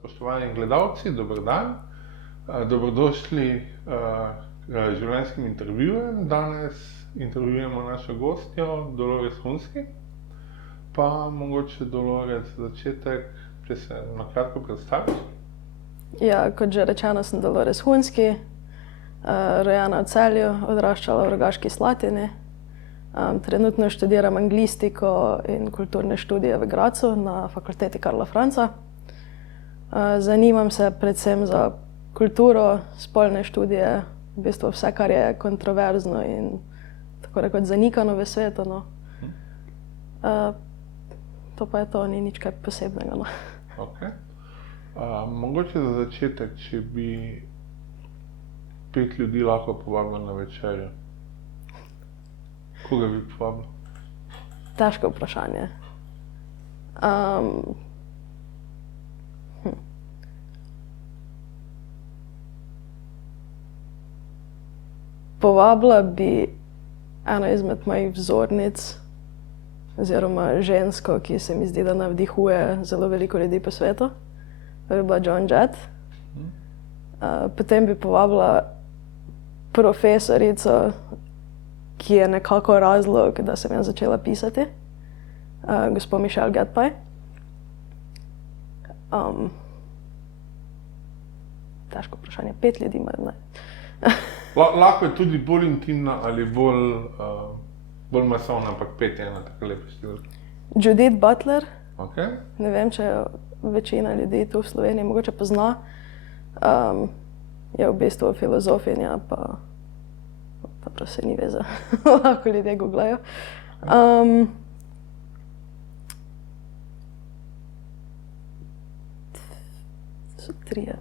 Spoštovani gledalci, dober dan. Dobrodošli življenjskim intervjujem. Danes intervjujemo našo gostjo Dolores Hunski. Pa mogoče Dolores za začetek, če se na kratko predstaviš. Ja, kot že rečeno, sem Dolores Hunski, rojena v Celju, odraščala v Rogaški Slatini. Trenutno študiram anglistiko in kulturne študije v Gradcu na fakulteti Karla Franca. Zanimam se predvsem za kulturo, spolne študije, v bistvu vse, kar je kontroverzno in tako rekoč zanikano v svetu. No. To pa je to, ni nič kaj posebnega. No. Okay. Mogoče za začetek, če bi 5 ljudi lahko povabila na večerjo. Koga bi povabila? Težko vprašanje. Povabila bi eno izmed mojih vzornic, oziroma žensko, ki se mi zdi, da navdihuje zelo veliko ljudi po svetu. To bi bila Joan Jett. Potem bi povabila profesorico, ki je nekako razlog, da sem jaz začela pisati, gospo Michelle Getpaj. Težko vprašanje, 5 ljudi mar ne. Lahko je tudi bolj intimna ali bolj masovna, ampak 5 je ena tako lepa številka. Judith Butler. Okay. Ne vem, če jo večina ljudi tu v Sloveniji mogoče pozna. Je v bistvu filozofinja, pa se ni veze, lahko ljudje googlajo. So 3.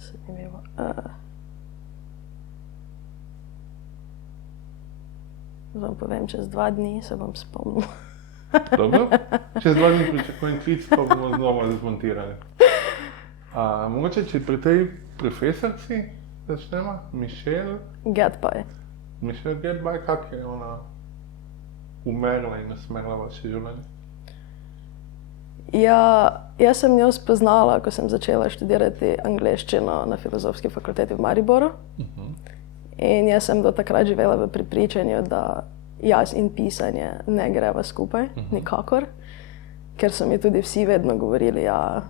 Zanimivo. Vam povem, čez 2 dni se bom spomnil. Dobro, čez 2 dni pričakujem klic, pa bomo znova zmontirali. Mogoče, če pri tej profesorci začnemo, Michelle Getpaj. Michelle Getpaj, kako je ona umerila in usmerila vaše življenje? Ja, jaz sem jo spoznala, ko sem začela študirati angleščino na Filozofski fakulteti v Mariboru. In jaz sem do takrat živela v prepričanju, da jaz in pisanje ne greva skupaj, nikakor. Ker so mi tudi vsi vedno govorili, ja,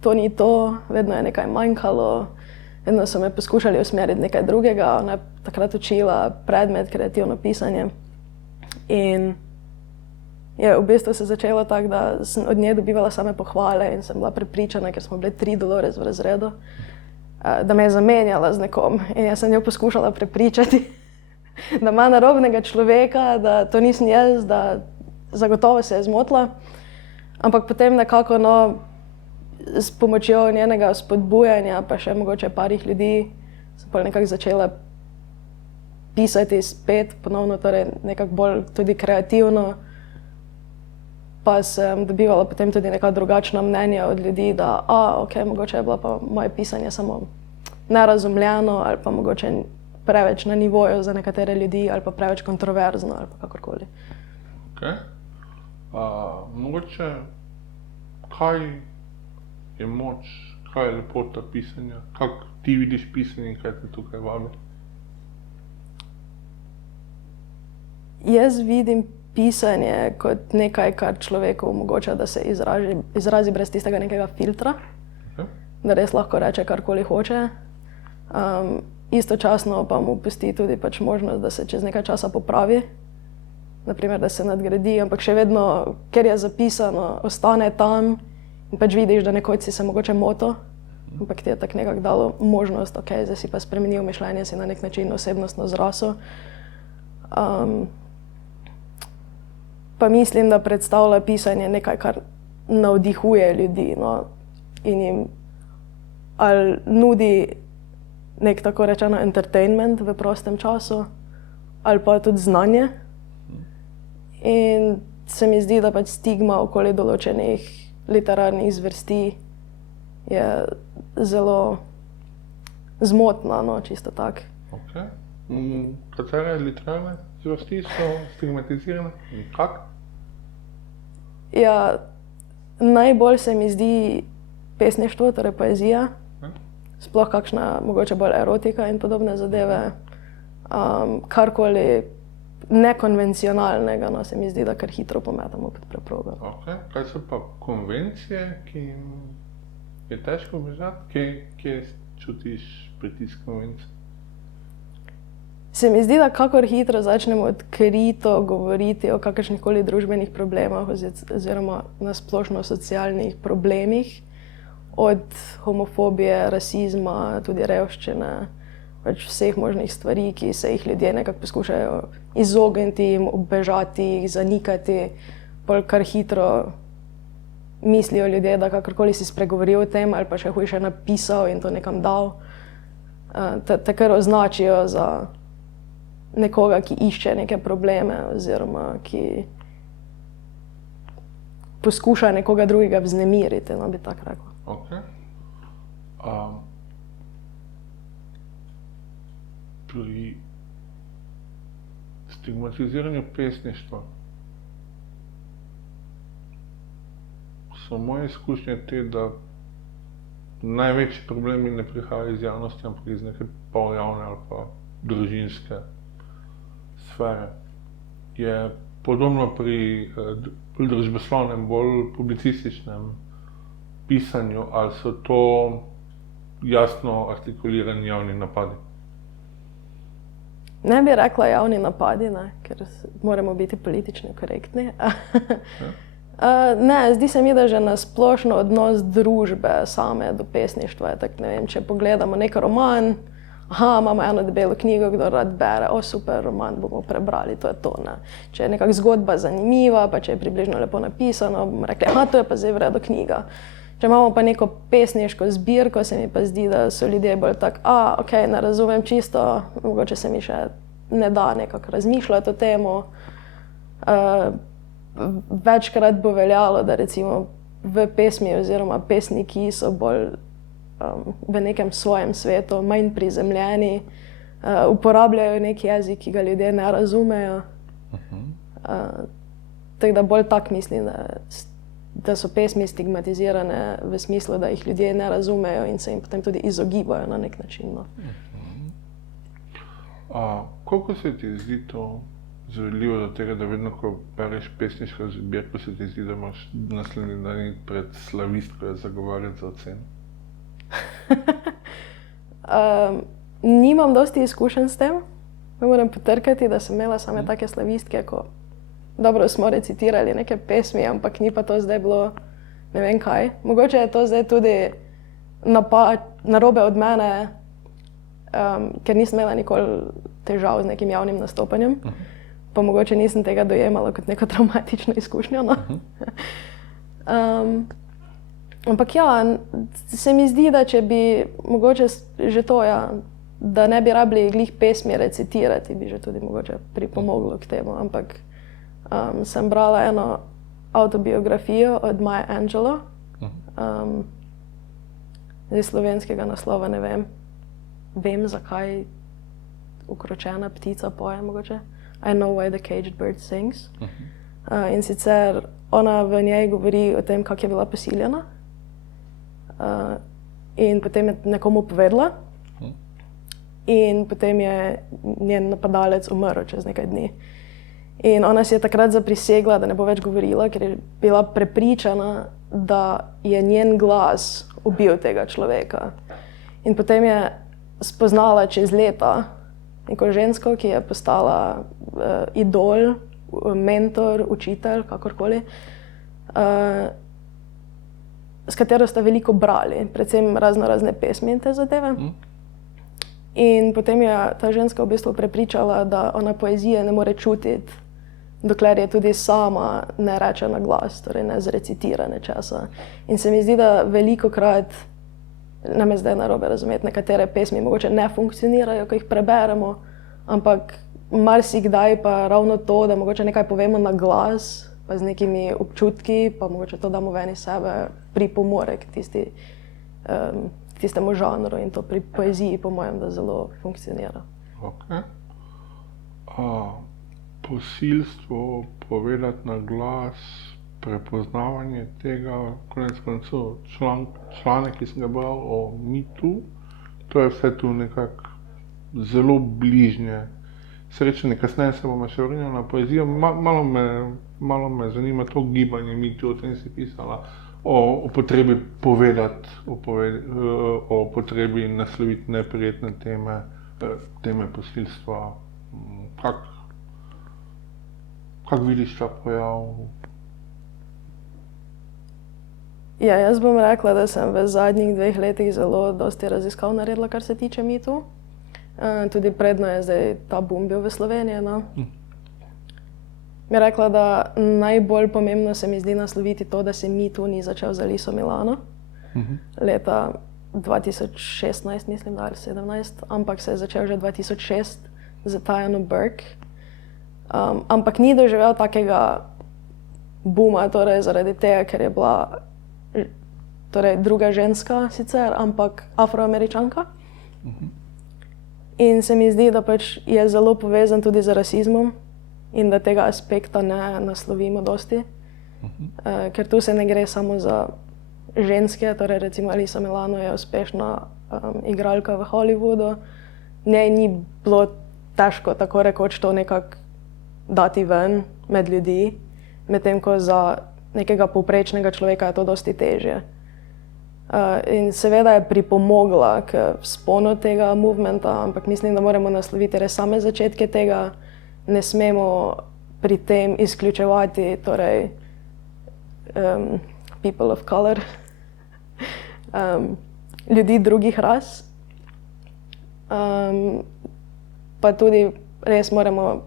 to ni to, vedno je nekaj manjkalo. Vedno so me poskušali usmeriti nekaj drugega. Ona je takrat učila predmet kreativno pisanje. In je v bistvu se začelo tako, da sem od nje dobivala same pohvale in sem bila prepričana, ker smo bile 3 Dolores v razredu, da me je zamenjala z nekom. In jaz sem jo poskušala prepričati, da ima narobnega človeka, da to nisem jaz, da zagotovo se je zmotila. Ampak potem nekako, no, s pomočjo njenega spodbujanja, pa še mogoče parih ljudi, sem pa nekako začela pisati spet, ponovno, torej nekako bolj tudi kreativno. Pa sem dobivala potem tudi neka drugačna mnenja od ljudi, da ok, mogoče je bilo pa moje pisanje samo nerazumljeno ali pa mogoče preveč na nivoju za nekatere ljudi ali pa preveč kontroverzno ali pa kakorkoli. Ok. Mogoče, kaj je moč, kaj je lepota pisanja? Kako ti vidiš pisanje in kaj te tukaj vabi? Jaz vidim pisanje kot nekaj, kar človeku omogoča, da se izrazi brez tistega nekega filtra. Okay. Da res lahko reče karkoli hoče. Istočasno pa mu pusti tudi pač možnost, da se čez nekaj časa popravi. Naprimer, da se nadgradi, ampak še vedno, ker je zapisano, ostane tam in pač vidiš, da nekoč si se mogoče motil, ampak ti je tako nekako dalo možnost, ok, zdaj si pa spremenil mišljenje, si na nek način osebnostno zrasel. Pa mislim, da predstavlja pisanje nekaj, kar navdihuje ljudi, no, in jim ali nudi nek tako rečeno entertainment v prostem času, ali pa tudi znanje. In se mi zdi, da pač stigma okoli določenih literarnih zvrsti je zelo zmotna, no, čisto tako. Okay. Katere literarne zvrsti so stigmatizirane in kako? Ja, najbolj se mi zdi pesništvo, torej poezija, sploh kakšna mogoče bolj erotika in podobne zadeve, karkoli nekonvencionalnega, no, se mi zdi, da kar hitro pometamo pod preprogo. Okay. Kaj so pa konvencije, ki jim je težko bežati? Kje čutiš pritisk konvencij? Se mi zdi, da kakor hitro začnemo odkrito govoriti o kakršnikoli družbenih problemah oziroma nasplošno socialnih problemih, od homofobije, rasizma, tudi revščine, pač vseh možnih stvari, ki se jih ljudje nekako poskušajo izogniti, jim ubežati, jih zanikati, bolj kar hitro mislijo ljudje, da kakorkoli si spregovoril o tem ali pa še hujše napisal in to nekam dal, te kar označijo za nekoga, ki išče neke probleme oziroma ki poskuša nekoga drugega vznemiriti, no bi tako rekla. Okay. Pri stigmatiziranju pesništva so moje izkušnje te, da največji problemi ne prihajajo iz javnosti, ampak iz neke poljavne ali pa družinske sfere. Je podobno pri družboslovnem, bolj publicističnem pisanju, ali so to jasno artikulirani javni napadi? Ne bi rekla javni napadi, ne, ker moramo biti politično korektni. Ne, zdi se mi, da že nasplošno odnos družbe same do pesništva je tak, ne vem, če pogledamo nek roman, imamo eno debelo knjigo, kdo rad bere, super, roman bomo prebrali, to je to, ne. Če je nekak zgodba zanimiva, pa če je približno lepo napisano, bomo rekli, to je pa zdaj v redu knjiga. Če imamo pa neko pesniško zbirko, se mi pa zdi, da so ljudje bolj tak, ok, ne razumem čisto, mogoče se mi še ne da nekako razmišljati o temu. Večkrat bo veljalo, da recimo v pesmi oziroma pesniki so bolj v nekem svojem svetu, manj prizemljeni, uporabljajo nek jezik, ki ga ljudje ne razumejo. Tako da bolj tak mislim, da so pesmi stigmatizirane v smislu, da jih ljudje ne razumejo in se jim potem tudi izogibajo na nek način. No. Koliko se ti zdi to zavedljivo do tega, da vedno, ko bereš pesniško zbirko, se ti zdi, da imaš naslednji dan pred slavistko zagovarjati za oceno? Nimam dosti izkušenj s tem. Moram potrkati, da sem imela same take slavistke, ko dobro smo recitirali neke pesmi, ampak ni pa to zdaj bilo ne vem kaj. Mogoče je to zdaj tudi narobe od mene, ker nisem imela nikoli težav z nekim javnim nastopanjem, pa mogoče nisem tega dojemala kot neko traumatično izkušnjo. No? Ampak ja, se mi zdi, da če bi mogoče že to, da ne bi rabili glih pesmi recitirati, bi že tudi mogoče pripomoglo k temu, ampak sem brala eno avtobiografijo od Maya Angelou, zdaj slovenskega naslova ne vem, zakaj ukročena ptica poje mogoče, I know why the caged bird sings. In sicer ona v njej govori o tem, kako je bila posiljena in potem je nekomu povedala in potem je njen napadalec umrl čez nekaj dni. In ona si je takrat zaprisegla, da ne bo več govorila, ker je bila prepričana, da je njen glas ubil tega človeka. In potem je spoznala čez leta neko žensko, ki je postala idol, mentor, učitelj, kakorkoli, s katero sta veliko brali, predvsem razne pesmi in te zadeve. In potem je ta ženska v bistvu prepričala, da ona poezije ne more čutiti, dokler je tudi sama ne reče na glas, torej ne zrecitira nečesa. In se mi zdi, da velikokrat, ne me zdaj narobe razumeti, nekatere pesmi mogoče ne funkcionirajo, ko jih preberemo, ampak marsikdaj pa ravno to, da mogoče nekaj povemo na glas, pa z nekimi občutki, pa mogoče to damo ven iz sebe, pripomore k tistemu žanru in to pri poeziji, po mojem, da zelo funkcionira. Okay. Posilstvo, povedati na glas, prepoznavanje tega, konec koncev članek, ki sem ga bral o mitu, to je vse tu nekako zelo bližnje. Srečanje, kasneje se bomo še vrnili na poezijo, malo me zanima to gibanje mitu, o tem si pisala, o potrebi povedati, o potrebi nasloviti neprijetne teme posilstva. Kako vidiš ta pojav? Ja, jaz bom rekla, da sem v zadnjih 2 letih zelo dosti raziskav naredila, kar se tiče mitu. Tudi predno je zdaj ta boom bil v Sloveniji. No. Bi rekla, da najbolj pomembno se mi zdi nasloviti to, da se mitu ni začel z Aliso Milano. Leta 2016, mislim, ali 2017, ampak se je začel že 2006 z Tajano Burke. Ampak ni doživel takega booma, torej zaradi tega, ker je bila druga ženska sicer, ampak Afroameričanka. In se mi zdi, da pač je zelo povezan tudi z rasizmom in da tega aspekta ne naslovimo dosti. Ker tu se ne gre samo za ženske, torej recimo Alisa Milano je uspešna igralka v Hollywoodu. Njej ni bilo težko tako rekoč to nekako dati ven med ljudi, medtem ko za nekega povprečnega človeka je to dosti težje. In seveda je pripomogla k vzponu tega movementa, ampak mislim, da moramo nasloviti res same začetke tega. Ne smemo pri tem izključevati torej, people of color, ljudi drugih ras. Pa tudi res moramo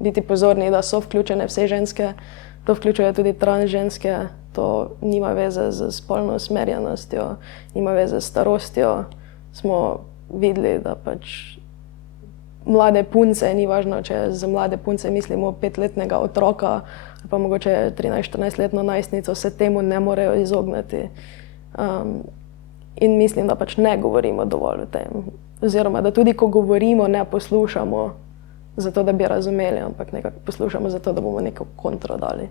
biti pozorni, da so vključene vse ženske, to vključuje tudi trans ženske, to nima veze z spolno usmerjenostjo, nima veze s starostjo. Smo videli, da pač mlade punce, ni važno, če z mlade punce mislimo 5-letnega otroka ali pa mogoče 13-14-letno najstnico, se temu ne morejo izogniti. In mislim, da pač ne govorimo dovolj o tem. Oziroma, da tudi ko govorimo, ne poslušamo zato, da bi razumeli, ampak nekako poslušamo zato, da bomo neko kontro dali.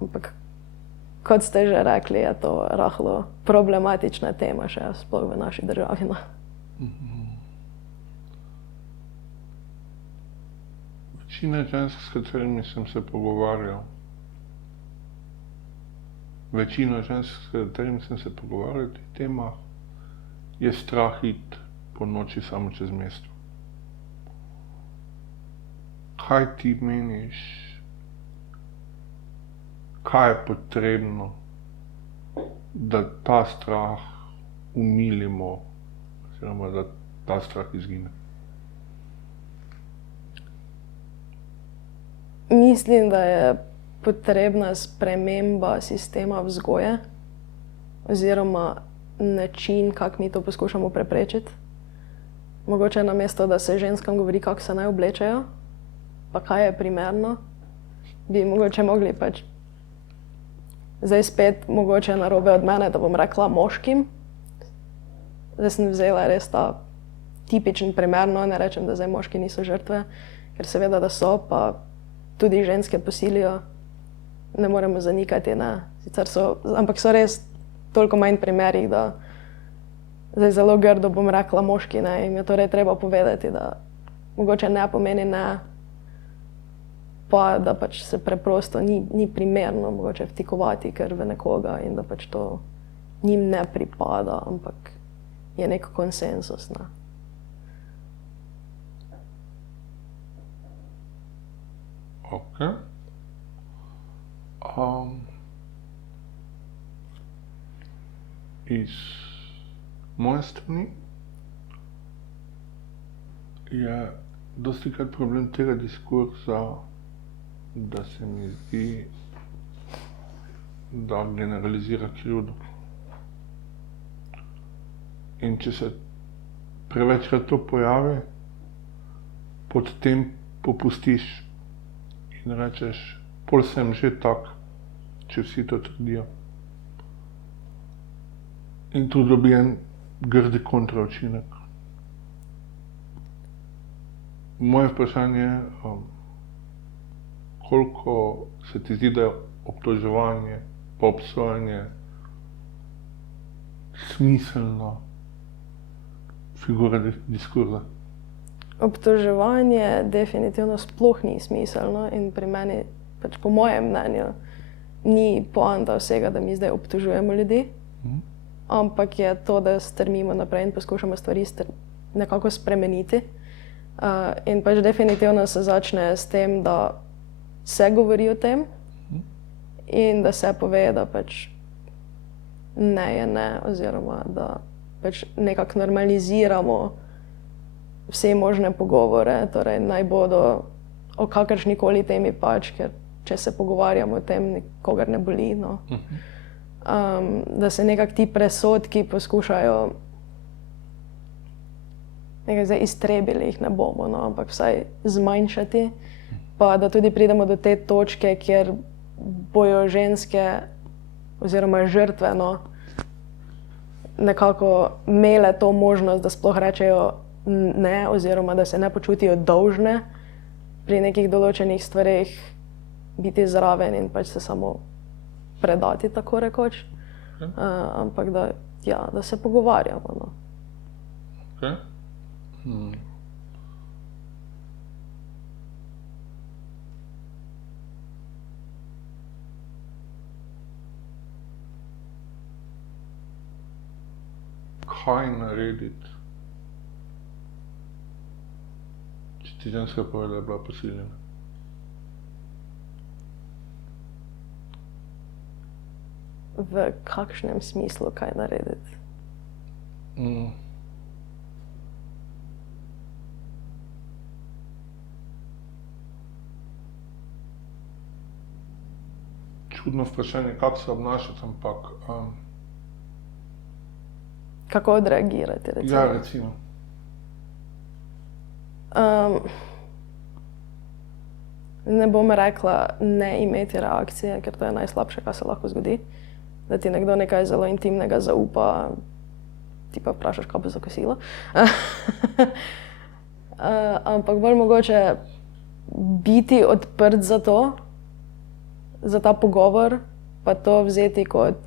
Ampak kot ste že rekli, je to rahlo problematična tema še sploh v naši državi. No. Večina žensk, s katerimi sem se pogovarjal, o teh temah, je strah iti po noči samo čez mesto. Kaj ti meniš, kaj je potrebno, da ta strah umilimo, oziroma da ta strah izgine? Mislim, da je potrebna sprememba sistema vzgoje oziroma način, kako mi to poskušamo preprečiti. Mogoče namesto, da se ženskam govori, kako se naj oblečejo, pa kaj je primerno, bi mogoče mogli pač zdaj spet mogoče narobe od mene, da bom rekla moškim. Zdaj sem vzela res ta tipičen primer, no, ne rečem, da zdaj moški niso žrtve, ker seveda, da so, pa tudi ženske posilijo, ne moremo zanikati, ne. Sicer so, ampak so res toliko manj primerih, da zdaj zelo grdo bom rekla moški, ne, in je torej treba povedati, da mogoče ne pomeni ne, pa da pač se preprosto ni primerno mogoče vtikovati kar v nekoga in da pač to njim ne pripada, ampak je nek konsenzus, ne. Okay. Iz moje strani je dostikrat problem tega diskurza, da se mi zdi, da generalizira krivdo. In če se prevečkrat to pojavi, potem popustiš in rečeš, pol sem že tak, če vsi to trdijo. In tu dobi en grdi kontraučinek. Moje vprašanje je, koliko se ti zdi, da je obtoževanje pa obsojanje smiselna figura diskurza? Obtoževanje definitivno sploh ni smiselno in pri meni, pač po mojem mnenju, ni poanta vsega, da mi zdaj obtožujemo ljudi, ampak je to, da strmimo naprej in poskušamo stvari nekako spremeniti. In pač definitivno se začne s tem, da se govori o tem in da se pove, da pač ne je ne, oziroma da pač nekako normaliziramo vse možne pogovore, torej naj bodo o kakršnikoli temi pač, ker če se pogovarjamo o tem, nikogar ne boli. No. Da se nekako ti presodki poskušajo, nekaj zdaj iztrebili jih ne bomo, no, ampak vsaj zmanjšati, pa da tudi pridemo do te točke, kjer bojo ženske oziroma žrtve, no, nekako imele to možnost, da sploh rečejo ne, oziroma da se ne počutijo dolžne pri nekih določenih stvareh biti zraven in pač se samo predati, tako rekoč. Ampak da, ja, da se pogovarjamo. No. Okay. Kaj narediti, če ti ženska pove, da je bila posiljena? V kakšnem smislu kaj narediti? Čudno vprašanje, kako se obnašati, ampak... Kako odreagirati, recimo? Ja, recimo. Ne bom rekla ne imeti reakcije, ker to je najslabše, kar se lahko zgodi. Da ti nekdo nekaj zelo intimnega zaupa, ti pa vprašaš, kaj bo za kosilo. Ampak bolj mogoče biti odprt za to, za ta pogovor, pa to vzeti kot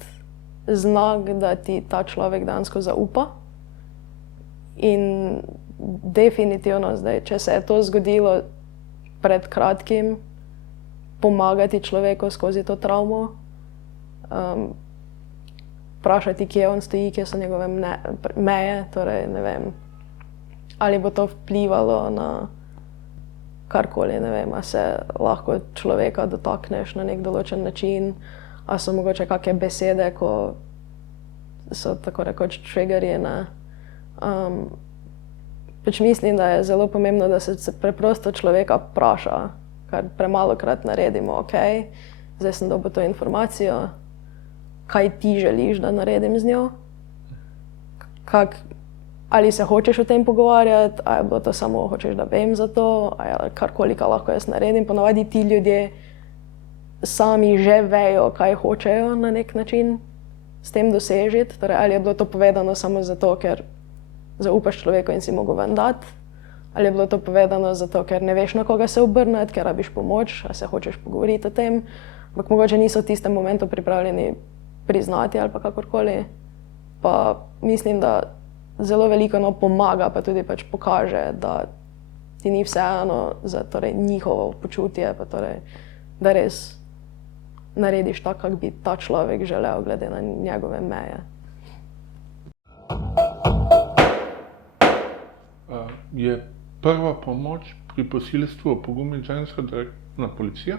znak, da ti ta človek dejansko zaupa. In definitivno zdaj, če se je to zgodilo pred kratkim, pomagati človeku skozi to travmo, vprašati, kje on stoji, kje so njegove meje, torej ne vem, ali bo to vplivalo na karkoli, ne vem, a se lahko človeka dotakneš na nek določen način, a so mogoče kakšne besede, ko so tako rekoč triggerji, ne. Pač mislim, da je zelo pomembno, da se preprosto človeka vpraša, kar premalokrat naredimo, ok, zdaj sem dobil to informacijo, kaj ti želiš, da naredim z njo, ali se hočeš o tem pogovarjati, ali je bilo to samo, hočeš, da vem za to, ali karkoli, kaj lahko jaz naredim. Ponavadi ti ljudje sami že vejo, kaj hočejo na nek način s tem dosežiti, torej ali je bilo to povedano samo zato, ker zaupaš človeku in si mogel ven dati, ali je bilo to povedano zato, ker ne veš, na koga se obrniti, ker rabiš pomoč, ali se hočeš pogovoriti o tem, ampak mogoče niso v tistem momentu pripravljeni priznati ali pa kakorkoli. Pa mislim, da zelo veliko pomaga, pa tudi pač pokaže, da ti ni vseeno za torej, njihovo počutje, pa torej, da res narediš tako, kak bi ta človek želel, glede na njegove meje. Je prva pomoč pri posilstvu opogumiti žensko na policijo?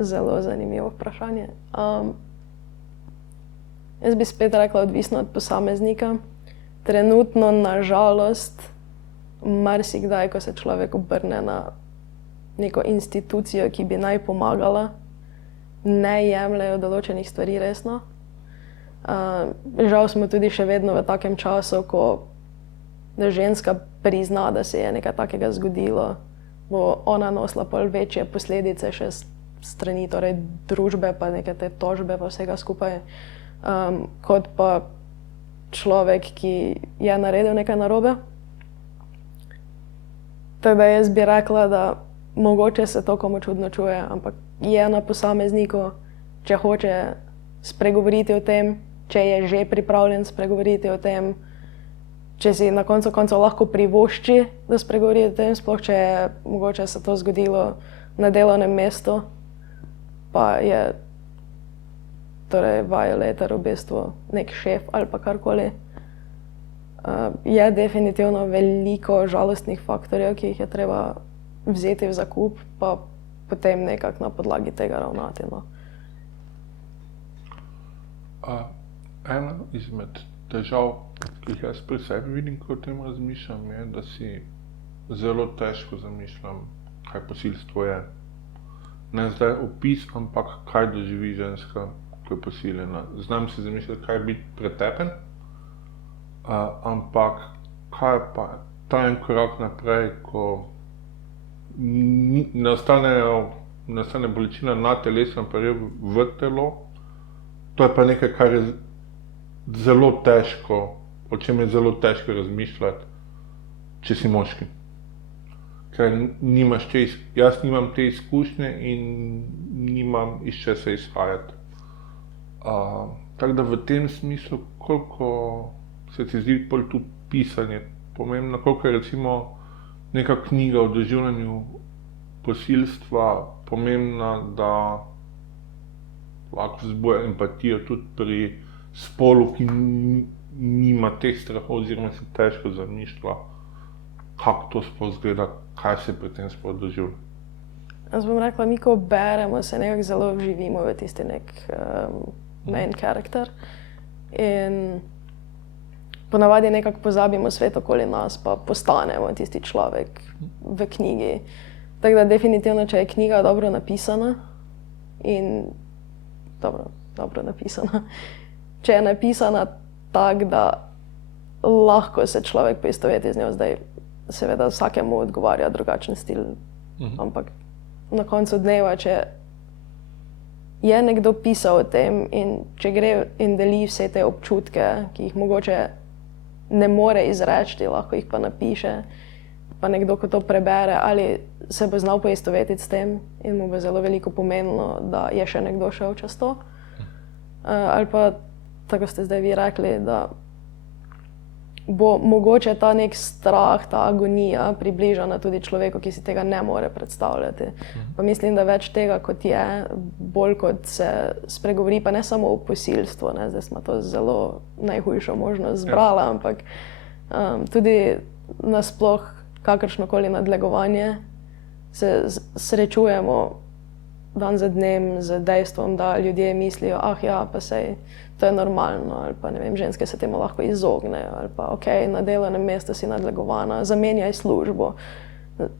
Zelo zanimivo vprašanje. Jaz bi spet rekla, odvisno od posameznika. Trenutno, na žalost, marsikdaj, ko se človek obrne na neko institucijo, ki bi naj pomagala, ne jemljejo določenih stvari resno. Žal smo tudi še vedno v takem času, ko ženska prizna, da se je nekaj takega zgodilo, bo ona nosila pol večje posledice še strani torej družbe, pa neke te tožbe pa vsega skupaj. kot pa človek, ki je naredil nekaj narobe. Tako da jaz bi rekla, da mogoče se to komu čudno čuje, ampak je na posamezniku, če hoče spregovoriti o tem, če je že pripravljen spregovoriti o tem, če si na koncu koncev lahko privošči, da spregovori o tem, sploh če je mogoče se to zgodilo na delovnem mestu, pa je torej violator v bistvu nek šef ali pa karkoli. Je definitivno veliko žalostnih faktorjev, ki jih je treba vzeti v zakup, pa potem nekako na podlagi tega ravnati. No. Ena izmed težav, ki jih jaz pri sebi vidim, ko o tem razmišljam, je, da si zelo težko zamišljam, kaj posilstvo je. Ne zdaj opis, ampak kaj doživi ženska, ko je posiljena. Znam si zamišljati, kaj je biti pretepen, ampak kaj je pa ta en korak naprej, ko ne ostane bolečina na telesu, ampak je v telo. To je pa nekaj, kar je zelo težko, o čem je zelo težko razmišljati, če si moški. Ker jaz nimam te izkušnje in nimam iz česa izhajati. Tako da v tem smislu, koliko se ti zdi pol tu pisanje pomembno, koliko je recimo neka knjiga o doživljanju posilstva pomembna, da lahko vzbuja empatijo tudi pri spolu, ki nima teh strahov oziroma se težko zamišlja, kako to sploh izgleda, kaj se pri tem sploh doživlja. Jaz bom rekla, mi ko beremo, se nekako zelo vživimo v tisti nek main character in ponavadi nekako pozabimo svet okoli nas, pa postanemo tisti človek v knjigi. Tako da definitivno, če je knjiga dobro napisana in dobro napisana, če je napisana tako, da lahko se človek poistoveti z njo, zdaj seveda vsakemu odgovarja drugačen stil, ampak na koncu dneva, če je nekdo pisal o tem in če gre in deli vse te občutke, ki jih mogoče ne more izreči, lahko jih pa napiše, pa nekdo, ko to prebere, ali se bo znal poistovetiti s tem in mu bo zelo veliko pomenilo, da je še nekdo šel čez to. Ali pa, tako ste zdaj vi rekli, da bo mogoče ta nek strah, ta agonija približana tudi človeku, ki si tega ne more predstavljati. Pa mislim, da več tega kot je, bolj kot se spregovori, pa ne samo o posilstvu, ne? Zdaj smo to zelo najhujšo možnost zbrala, ampak tudi nasploh kakršnokoli nadlegovanje se srečujemo dan za dnem z dejstvom, da ljudje mislijo, pa sej, to je normalno, ali pa ne vem, ženske se temu lahko izognejo, ali pa na delovnem mestu si nadlegovana, zamenjaj službo,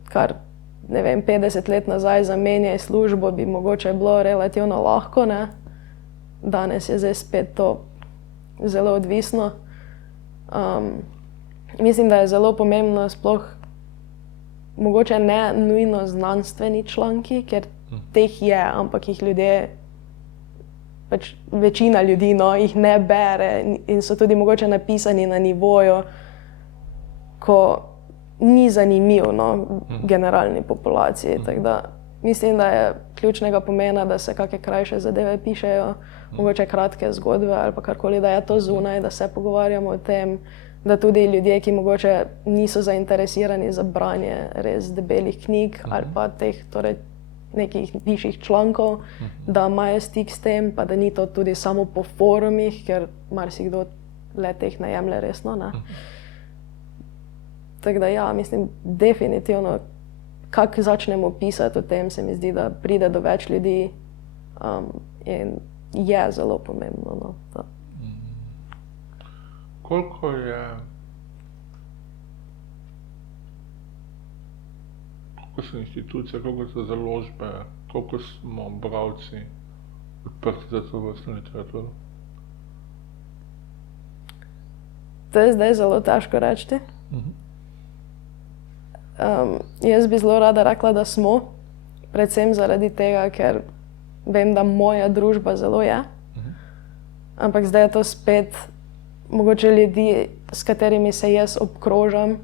kar, ne vem, 50 let nazaj zamenjaj službo bi mogoče bilo relativno lahko, ne? Danes je zdaj spet to zelo odvisno. Mislim, da je zelo pomembno sploh, mogoče ne nujno znanstveni članki, ker teh je, ampak jih ljudje, pač večina ljudi jih ne bere in so tudi mogoče napisani na nivoju, ko ni zanimiv generalni populaciji. Tako da mislim, da je ključnega pomena, da se kakšne krajše zadeve pišejo, mogoče kratke zgodbe ali pa karkoli, da je to zunaj, da se pogovarjamo o tem, da tudi ljudje, ki mogoče niso zainteresirani za branje res debelih knjig ali pa teh torej nekih višjih člankov, da imajo stik s tem, pa da ni to tudi samo po forumih, ker marsikdo le teh ne jemlje resno, ne. Tako da mislim, definitivno, kako začnemo pisati o tem, se mi zdi, da pride do več ljudi in je zelo pomembno, no. Koliko so institucije, koliko so založbe, koliko smo bralci odprti za to vrstno literaturo? To je zdaj zelo težko reči. Jaz bi zelo rada rekla, da smo, predvsem zaradi tega, ker vem, da moja družba zelo je. Ampak zdaj je to spet, mogoče ljudi, s katerimi se jaz obkrožam,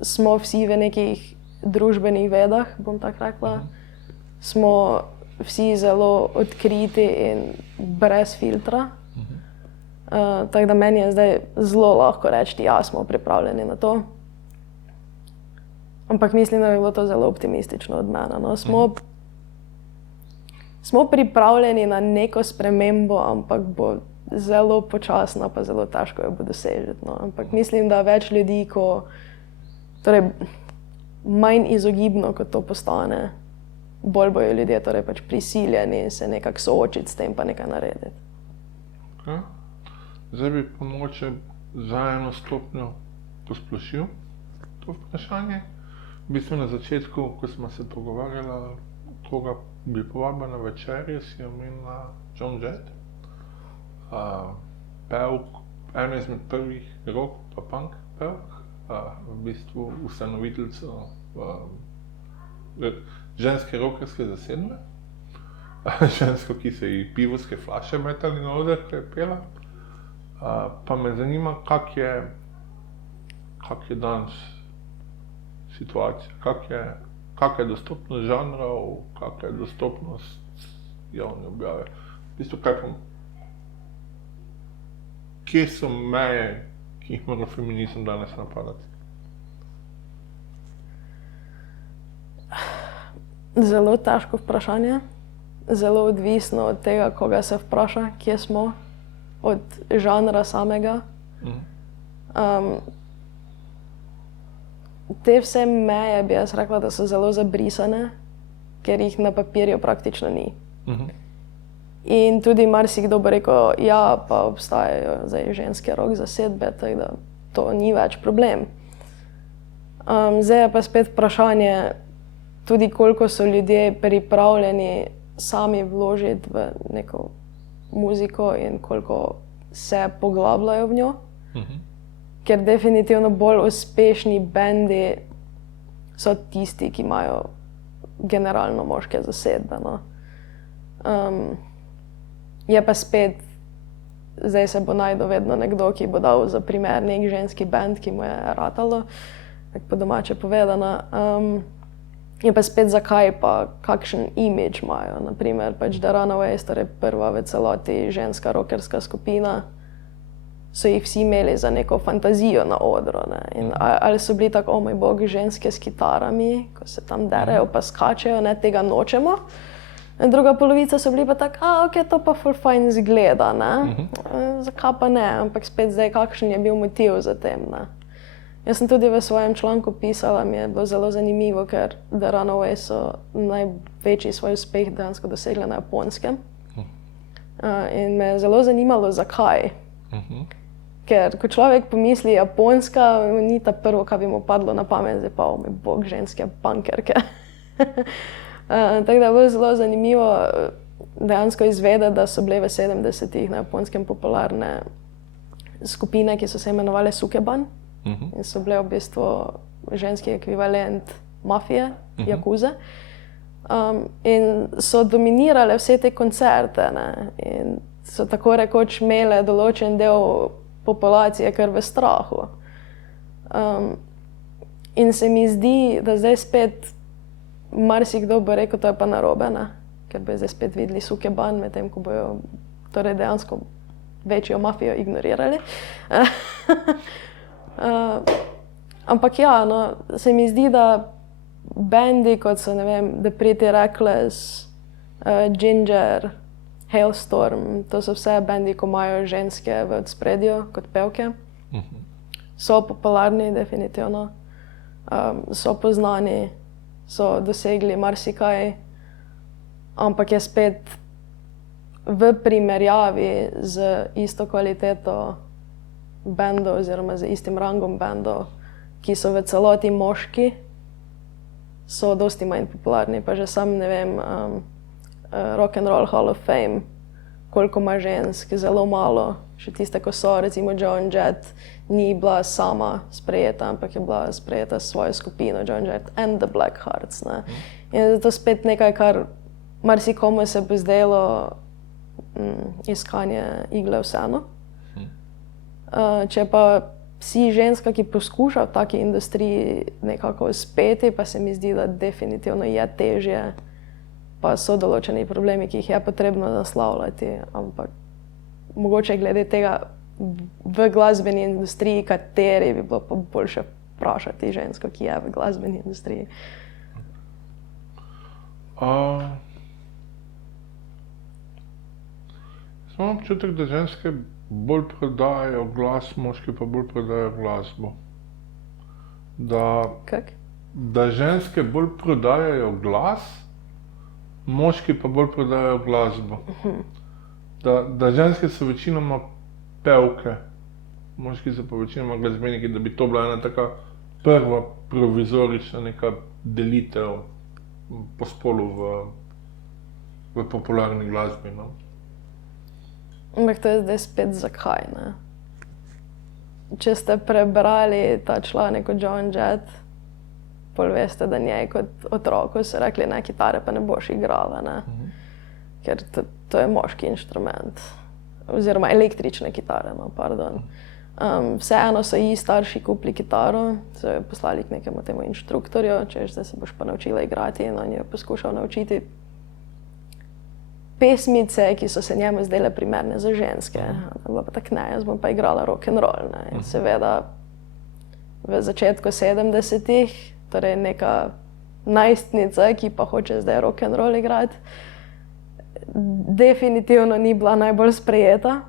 smo vsi v nekih družbenih vedah, bom tako rekla. Smo vsi zelo odkriti in brez filtra. Tako da meni je zdaj zelo lahko reči, ja, smo pripravljeni na to. Ampak mislim, da bi bilo to zelo optimistično od mene. No. Smo pripravljeni na neko spremembo, ampak bo zelo počasna, pa zelo težko jo bo dosežeti. No. Ampak mislim, da več ljudi, torej manj izogibno, kot to postane, bolj bojo ljudje torej pač prisiljeni se nekako soočiti s tem, pa nekaj narediti. Okay. Zdaj bi pa mogoče za eno stopnjo posplošil to vprašanje. V bistvu na začetku, ko smo se pogovarjali, koga bi povabil na večerjo, si omenila Joan Jett, pevk, eno izmed prvih rock pa punk pevk, v bistvu ustanoviteljico ženske rockerske zasedbe, žensko, ki so ji pivovske flaše metali na oder, ko je pela. Pa me zanima, kak je danes situacija, kak je dostopnost žanrov, kak je dostopnost javne objave. V bistvu, kje so meje, ki jih mora feminizem danes napadati? Zelo težko vprašanje. Zelo odvisno od tega, koga se vpraša, kje smo, od žanra samega. Te vse meje bi jaz rekla, da so zelo zabrisane, ker jih na papirju praktično ni. In tudi marsikdo bo rekel, ja, pa obstajajo zdaj ženske rock zasedbe, tako da to ni več problem. Zdaj je pa spet vprašanje, tudi koliko so ljudje pripravljeni sami vložiti v neko muziko in koliko se poglabljajo v njo. Ker definitivno bolj uspešni bendi so tisti, ki imajo generalno moške zasedbe. No. Je pa spet, zdaj se bo našel vedno nekdo, ki bo dal za primer nek ženski bend, ki mu je ratalo, tako po domače povedano. Je pa spet zakaj pa kakšen imidž imajo. Naprimer, pač The Runaways, torej prva v celoti ženska rockerska skupina, so jih vsi imeli za neko fantazijo na odru. Ali so bili tako, o moj bog, ženske s kitarami, ko se tam derejo pa skačejo, ne, tega nočemo. In druga polovica so bili pa tako, ok, to pa ful fajn zgleda, ne. Zakaj pa ne, ampak spet zdaj, kakšen je bil motiv za tem, ne. Jaz sem tudi v svojem članku pisala, mi je bilo zelo zanimivo, ker The Runaways so največji svoj uspeh dejansko dosegli na Japonskem. In me je zelo zanimalo, zakaj. Ker ko človek pomisli Japonska, ni ta prvo, kar bi mu padlo na pamet, zdaj pa, o moj bog, ženske punkerke. Tako da je bilo zelo zanimivo dejansko izvedeti, da so bile v 70-ih na Japonskem popularne skupine, ki so se imenovale Sukeban. In so bile v bistvu ženski ekvivalent mafije, jakuze. In so dominirale vse te koncerte, ne. In so tako rekoč imele določen del populacije kar v strahu. In se mi zdi, da zdaj spet marsikdo bo rekel, to je pa narobe, ne. Ker bo zdaj spet videli Sukeban, medtem ko bojo torej dejansko večjo mafijo ignorirali. Ampak ja, no, se mi zdi, da bendi kot so, ne vem, The Pretty Reckless, Ginger, Hailstorm, to so vse bendi, ko imajo ženske v ospredju kot pevke. So popularni, definitivno. So poznani, so dosegli marsikaj, ampak je spet v primerjavi z isto kvaliteto bendov oziroma z istim rangom bendov, ki so v celoti moški, so dosti manj popularni. Pa že sam, ne vem, Rock and Roll Hall of Fame, koliko ima žensk, zelo malo. Še tiste, ko so, recimo Joan Jett, ni bila sama sprejeta, ampak je bila sprejeta s svojo skupino Joan Jett and the Blackhearts. Ne. In zato spet nekaj, kar marsikomu se bo zdelo iskanje igle v seno. Če pa si ženska, ki poskuša v taki industriji nekako uspeti, pa se mi zdi, da definitivno je težje, pa so določeni problemi, ki jih je potrebno naslavljati, ampak mogoče glede tega v glasbeni industriji, kateri bi bilo pa boljše vprašati žensko, ki je v glasbeni industriji. Imam občutek, da ženske bolj prodajajo glas, moški pa bolj prodajajo glasbo. Da ženske bolj prodajajo glas, moški pa bolj prodajajo glasbo. Da ženske so večinoma pevke, moški so pa večinoma glasbeniki, da bi to bila ena taka prva provizorična neka delitev po spolu v popularni glasbi, no. Ampak to je zdaj spet zakaj, ne? Če ste prebrali ta članek o Joan Jett, pol veste, da njej kot otroku so rekli, ne, kitare pa ne boš igrala, ne? Ker to je moški inštrument. Oziroma električne kitare, no, pardon. Vseeno so ji starši kupili kitaro, so jo poslali k nekemu temu inštruktorju, češ, da se boš pa naučila igrati, in on jo poskušal naučiti pesmice, ki so se njemu zdele primerne za ženske. Bila pa tak, ne, jaz bom pa igrala rock and roll, ne. In seveda v začetku 70-ih, torej neka najstnica, ki pa hoče zdaj rock and roll igrati, definitivno ni bila najbolj sprejeta.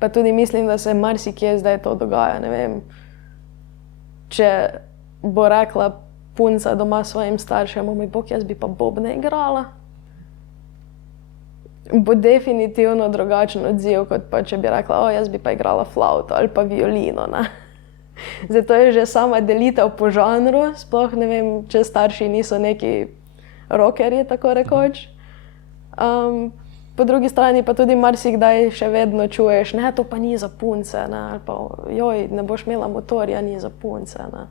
Pa tudi mislim, da se marsikje zdaj to dogaja, ne vem. Če bo rekla punca doma svojim staršem, moj bog, jaz bi pa bobne igrala, bo definitivno drugačen odziv, kot pa če bi rekla, jaz bi pa igrala flavto ali pa violino, ne. Zato je že sama delitev po žanru, sploh ne vem, če starši niso neki rockerji, tako rekoč. Po drugi strani pa tudi marsikdaj še vedno čuješ, ne, to pa ni za punce, ne, ali pa, joj, ne boš imela motorja, ni za punce, ne.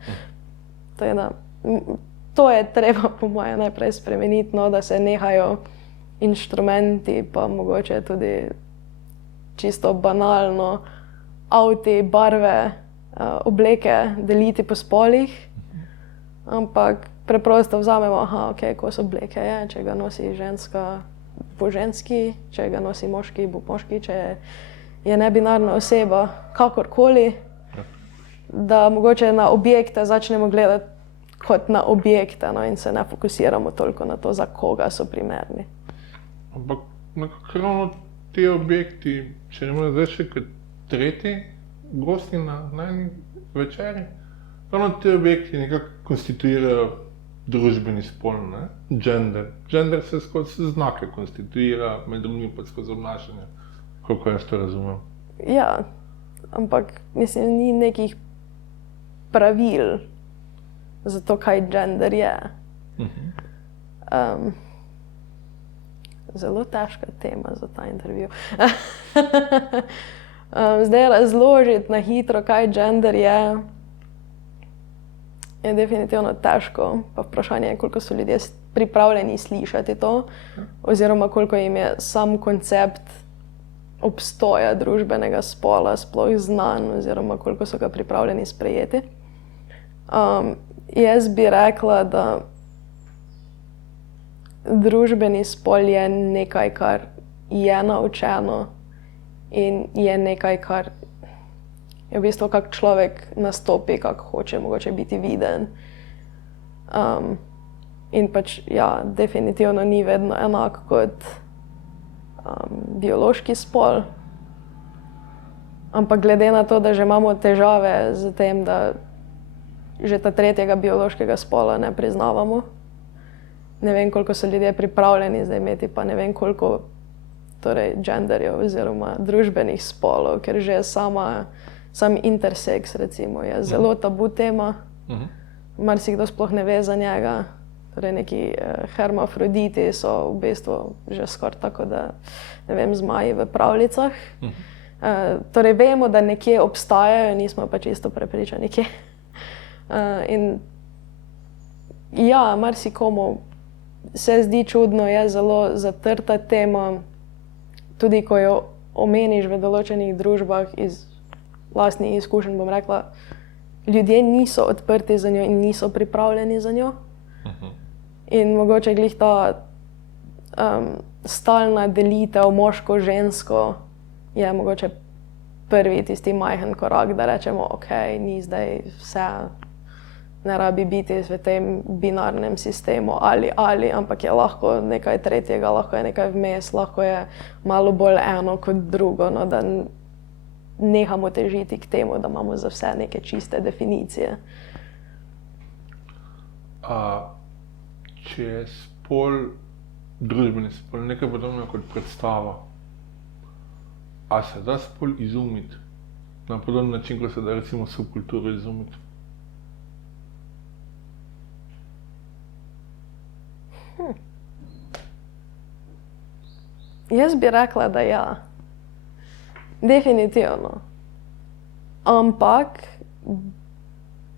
To je treba po moje najprej spremeniti, no, da se nehajo inštrumenti, pa mogoče tudi čisto banalno avti, barve, obleke deliti po spolih, ampak preprosto vzamemo, ok, kos obleke je, če ga nosi ženska, bo ženski, če ga nosi moški, bo moški, če je nebinarna oseba, kakorkoli, da mogoče na objekte začnemo gledati kot na objekte, no, in se ne fokusiramo toliko na to, za koga so primerni. Ampak nekako ravno ti objekti, če ne morem zdaj še kot tretji gosti na eni večeri, ravno ti objekti nekako konstituirajo družbeni spol, ne? Gender. Gender se skozi znake konstituira, med drugim pa skozi obnašanje, koliko jaz to razumem. Ja, ampak mislim, ni nekih pravil za to, kaj gender je. Zelo težka tema za ta intervju. Zdaj razložiti na hitro, kaj gender je definitivno težko. Pa vprašanje je, koliko so ljudje pripravljeni slišati to, oziroma koliko jim je sam koncept obstoja družbenega spola sploh znan, oziroma koliko so ga pripravljeni sprejeti. Jaz bi rekla, da družbeni spol je nekaj, kar je naučeno in je nekaj, kar je v bistvu, kak človek nastopi, kak hoče mogoče biti viden. In pač, ja, definitivno ni vedno enak kot biološki spol. Ampak glede na to, da že imamo težave z tem, da že ta tretjega biološkega spola ne priznavamo, ne vem, koliko so ljudje pripravljeni zdaj imeti, pa ne vem, koliko torej genderjev oziroma družbenih spolov, ker že sam interseks, recimo, je zelo tabu tema. Marsikdo sploh ne ve za njega. Torej neki hermafroditi so v bistvu že skoraj tako, da, ne vem, zmaji v pravljicah. Torej vemo, da nekje obstajajo, nismo pa čisto prepričani, kje. In ja, marsikomu se zdi čudno, je zelo zatrta tema, tudi ko jo omeniš v določenih družbah iz lastnih izkušenj, bom rekla, ljudje niso odprti za njo in niso pripravljeni za njo. In mogoče glih ta stalna delitev moško-žensko je mogoče prvi tisti majhen korak, da rečemo, ok, ni zdaj vse, ne rabi biti v tem binarnem sistemu ali, ampak je lahko nekaj tretjega, lahko je nekaj vmes, lahko je malo bolj eno kot drugo, no, da nehamo težiti k temu, da imamo za vse neke čiste definicije. Če je spol, družbeni spol, nekaj podobno kot predstava, a se da spol izumiti na podoben način, kot se da recimo subkulturo izumiti? Jaz bi rekla, da ja. Definitivno. Ampak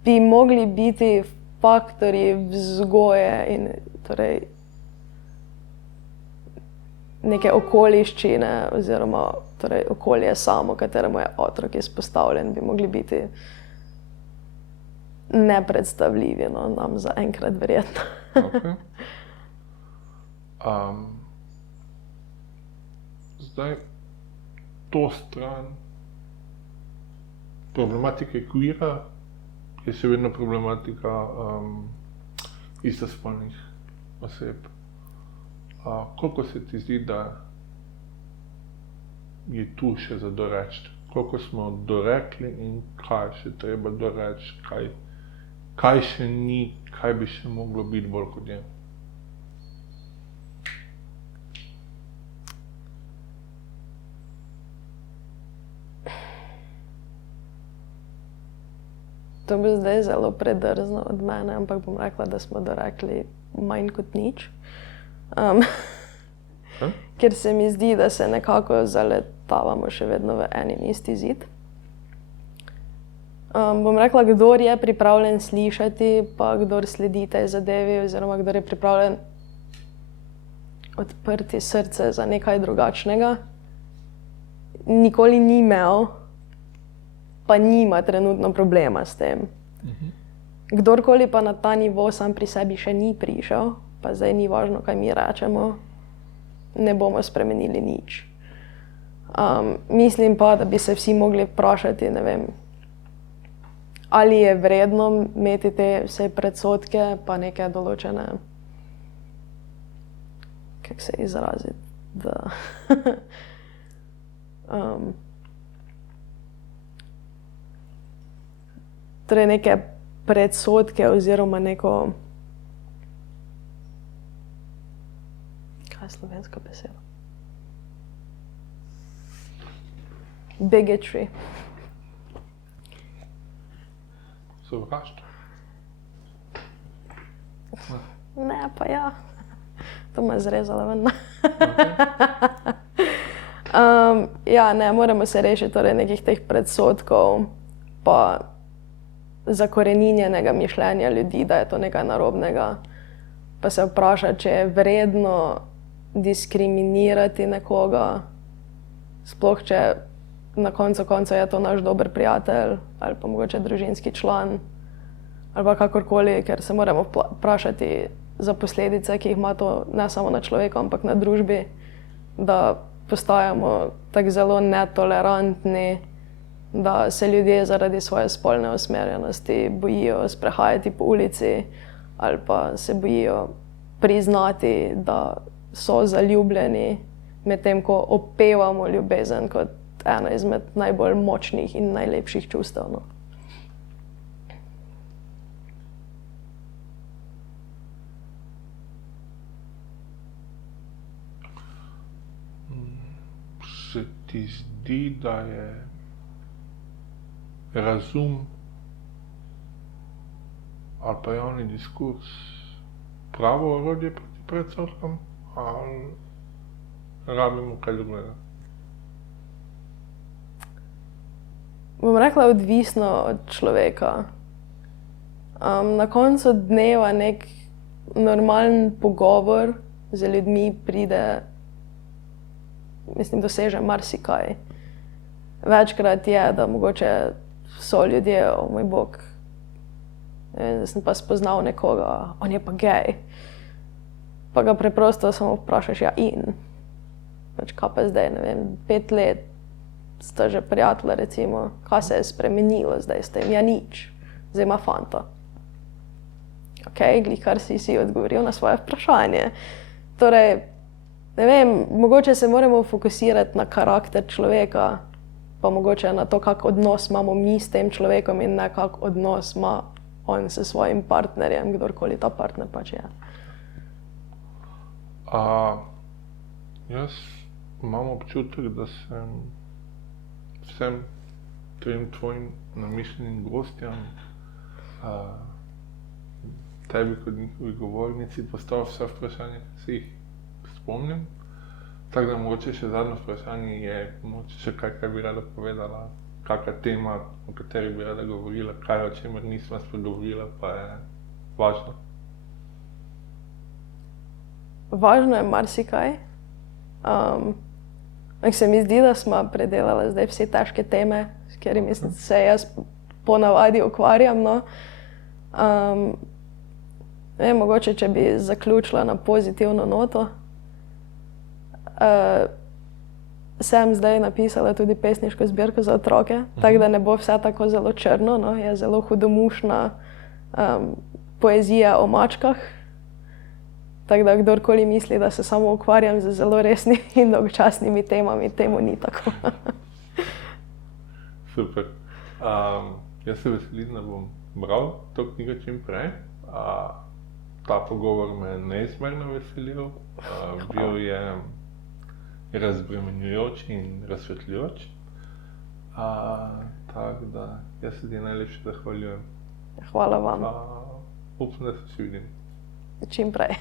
bi mogli biti faktorji vzgoje in torej neke okoliščine oziroma torej okolje samo, kateremu je otrok izpostavljen, bi mogli biti nepredstavljivi, no, nam zaenkrat verjetno. Okay. Zdaj, to stran problematike queera je še vedno problematika istospolnih oseb. Koliko se ti zdi, da je tu še za doreči? Koliko smo dorekli in kaj še treba doreči? Kaj še ni, kaj bi še moglo biti bolj kot je? To bi zdaj zelo predrzno od mene, ampak bom rekla, da smo dorekli manj kot nič. Ker se mi zdi, da se nekako zaletavamo še vedno v en in isti zid. Bom rekla, kdor je pripravljen slišati, pa kdor sledi tej zadevi, oziroma kdor je pripravljen odprti srce za nekaj drugačnega, nikoli ni imel, pa nima trenutno problema s tem. Kdorkoli pa na ta nivo sam pri sebi še ni prišel, pa zdaj ni važno, kaj mi rečemo, ne bomo spremenili nič. Mislim pa, da bi se vsi mogli vprašati, ne vem, ali je vredno imeti te vse predsodke, pa neke določene, kako se izraziti, da torej neke predsodke oziroma neko, kaj je slovenska beseda? Bigotry. Sovraštvo? Ne, pa ja. To me je zrezala ven. Ja, ne, moramo se rešiti torej nekih teh predsodkov, pa zakoreninjenega mišljenja ljudi, da je to nekaj narobnega. Pa se vprašati, če je vredno diskriminirati nekoga, sploh če na koncu koncev je to naš dober prijatelj ali pa mogoče družinski član ali pa kakorkoli, ker se moramo vprašati za posledice, ki jih ima to ne samo na človeku, ampak na družbi, da postajamo tako zelo netolerantni, da se ljudje zaradi svoje spolne usmerjenosti bojijo sprehajati po ulici ali pa se bojijo priznati, da so zaljubljeni, medtem ko opevamo ljubezen kot eno izmed najbolj močnih in najlepših čustev. No. Se ti zdi, da je razum ali pa javni diskurs pravo orodje proti predsodkom ali rabimo kaj drugega? Bom rekla, odvisno od človeka. Na koncu dneva nek normalen pogovor z ljudmi pride mislim, doseže marsikaj. Večkrat je, da mogoče so ljudje, moj bog, da sem pa spoznal nekoga, on je pa gej. Pa ga preprosto samo vprašaš, ja in? Pač kaj pa zdaj, ne vem, 5 let sta že prijatelja recimo, kaj se je spremenilo zdaj s tem? Ja nič, zdaj ima fanta. Ok, glihkar si odgovoril na svoje vprašanje. Torej, ne vem, mogoče se moramo fokusirati na karakter človeka, pa mogoče na to, kak odnos imamo mi s tem človekom in ne kak odnos ima on s svojim partnerjem, kdorkoli ta partner pač je. Jaz imam občutek, da sem vsem trem tvojim namišljenim gostjam, tebi kot njihovi govornici postavil vse vprašanje, ki se jih spomnim. Tako da mogoče še zadnje vprašanje je, mogoče še kaj bi rada povedala, kakšna tema, o kateri bi rada govorila, kaj o čemer nismo spregovorila, pa je važno. Važno je marsikaj. Se mi zdi, da smo predelali zdaj vse težke teme, s katerimi se jaz ponavadi ukvarjam. No. Mogoče, če bi zaključila na pozitivno noto. Sem zdaj napisala tudi pesniško zbirko za otroke, tako da ne bo vse tako zelo črno. No. Je zelo hudomušna poezija o mačkah. Tako da kdorkoli misli, da se samo ukvarjam z zelo resnimi in dolgočasnimi temami, temu ni tako. Super. Jaz se veselim, da bom bral to knjigo čim prej. Ta pogovor me je neizmerno veselil. Bil je razbremenjujoč in razsvetljujoč. Tako da jaz se ti najlepše zahvaljujem. Hvala vam. Upam, da se vsi vidimo. Čim prej.